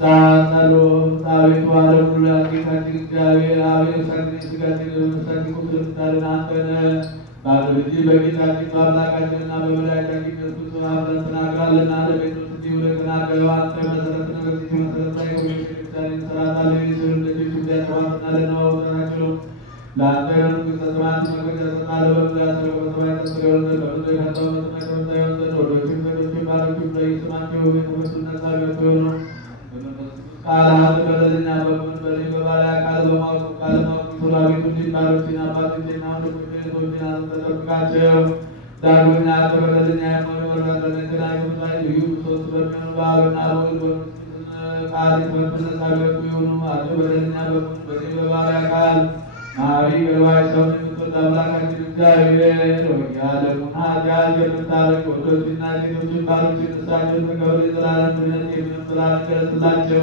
ጸሎት አቤቱ ዓለም ሁሉ ጌታችን እግዚአብሔር አቤቱ ሰርግን ስጋችን ለመሳት ቁጥርታልን አንተነ በአንድ ልጅ በጌታችን በአምላካችንና በመድኃኒታችን ኢየሱስ ክርስቶስ አብረን ተናግራልና ለጴጥሮስ እንዲህ ብለህ ተናገረው። አንተ መሰረት ነገር መሰረት ላይ ቤተክርስቲያን እንሰራታለን የሰው ልጆች እንዲያጠዋትናልና ወጣናቸው ለአንተ መንግሥተ ሰማያት መግለጫ ሰጥሃለሁ። በምድር በሰማይ ተስፋ ይሆን ዘንድ በምድር ካለው በሰማይ ተመታ ይሆን ዘንድ ወዶችም ሴቶችም ባሮችም በየስማቸው የተመቱና ሳቢያቸው የሆኑ ቃላት በደልና በምን በልጅ በባሪያ ቃል በማወቅ ባለማወቅ ይሁን አቤቱ ባሮችን አባቶችና ወንድሞችን እህቶችን ተጠብቃቸው። ዳግመኛ በበደለኛ የሆኑ ወራተኛ የተለያዩ ላይ ልዩ ሶስት በሚሆኑ በአብና በወልድ በመንፈስ ቃል የተመቱና ሳቢያቸው የሆኑ አንተ በደለኛ በምን በልጅ በባሪያ ቃል ማሪ በባይ ሰውን የምትወድ አምላካችን እግዚአብሔር ሆይ የዓለሙን ኃጢአት የምታርቅ ወንዶችና ሴቶችን ባሮችን እሳቸውን ተቀበል። የዘላለም ድነት የምንብርሃን ገለጽላቸው።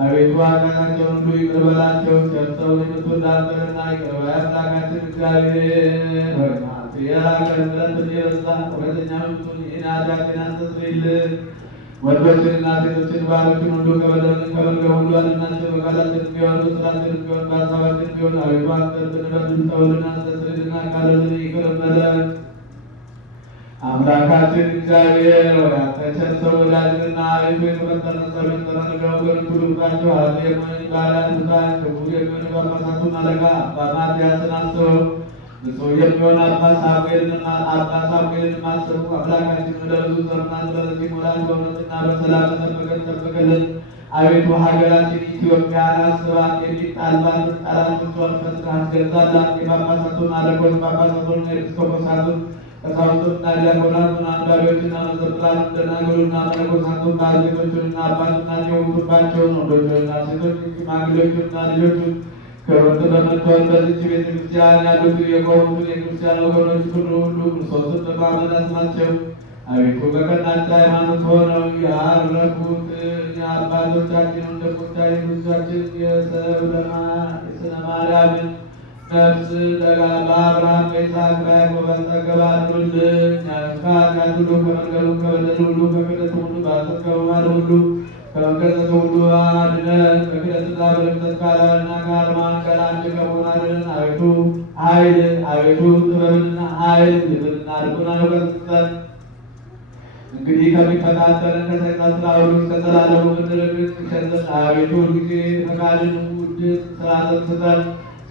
አቤቱ ኃጢአታቸውን ሁሉ ይቅር በላቸው። ቸርሰውን የምትወድ አንተንና ይቅር ባይ አምላካችን እግዚአብሔር ሆይ አንተ የራቀ ምሕረትን የበዛ እውነተኛ ምቱን ይህን ኃጢአትን አስተስርይልን። ወንዶችንና ሴቶችን ባሮችን ሁሉ ከበደልን ከመርገም ሁሉ አድናቸው። በቃላችን ቢሆን በሥራችን ቢሆን በሐሳባችን ቢሆን አቤቱ አንተን ብንበድል ተውልን፣ አስተስርይልን፣ ካለልን ይቅር በለን። አምላካችን እግዚአብሔር ሆይ አንተ ቸር ሰው ወዳጅና አቤቱ የተፈጠርን ሰው የጠረንገ ወገኖች ሁሉ ፍታቸው። አለ የሞኝ ባሪያ ትታን ክቡር የሚሆን ጳጳሳቱን አለቃ አባ ማትያስን አስበው። ንጹሕ የሚሆን አባ ሳሙኤልን አስቡ። አምላካችን ወደ ብዙ ዘመና ስለዚህ ሞራል በእውነትና በሰላም ጠብቅልን። አቤቱ ሀገራችን ኢትዮጵያን አስባት። የሚጣልባትን ጠላቶቿን ፈጥነህ አስገዛላት። የጳጳሳቱን አለቆች ጳጳሳቱን ኤጲስቆጶሳቱን ቀሳውስቱንና ዲያቆናቱን አንባቢዎችና መዘምራኑን ደናግሉና መነኮሳቱን ባልቴቶቹንና አባትና የሆኑባቸውን ወንዶችንና ሴቶችን ሽማግሌዎችንና ልጆቹን ከወንድ በምትሆን በዚች ቤተክርስቲያን ያሉትን የቆሙትን የክርስቲያን ወገኖች ሁሉ ክርስቶስን በማመን አስማቸው። አቤቱ በቀናች ሃይማኖት ሆነው ያረፉትን የአባቶቻችን ወንድሞቻችን ንጉሳችን የስነ ማርያምን ነፍስ በአብርሃም በይስሐቅ በያዕቆብ አጠገብ አኑርልን። ከኃጢአት ሁሉ ከመንገዱ ከበደል ሁሉ ከክህደት ሁሉ በሐሰት ከመማል ሁሉ ከመገሰጽ ሁሉ አድነን። በክህደትና በርኵሰት ከኃላፊነትና ከአርማን ከላንድ ከመሆን አድነን። አቤቱ ኃይልን አቤቱ ጥበብንና ኃይልን ልብንና ልቡናን እውቀትን ስጠን። እንግዲህ ከሚፈታተንን ከሰይጣን ሥራ ሁሉ እስከ ዘላለሙ ምድርን ትሸዘን። አቤቱ ሁልጊዜ ፈቃድን ውድስ ሥርዓትን ስጠን።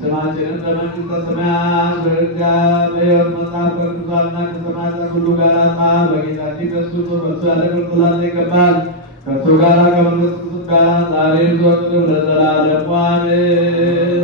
ስማችንን በመንግሥተ ሰማያት በሕይወት መጽሐፍ ከቅዱሳንና ከሰማዕታት ሁሉ ጋር ጻፍ። በጌታችን በኢየሱስ በእርሱ ያለ ክብር ላንተ ይገባል። ከእርሱ ጋር ከመንፈስ ቅዱስ ጋር ዛሬም ዘወትርም ለዘላለሙ አሜን።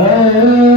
Oh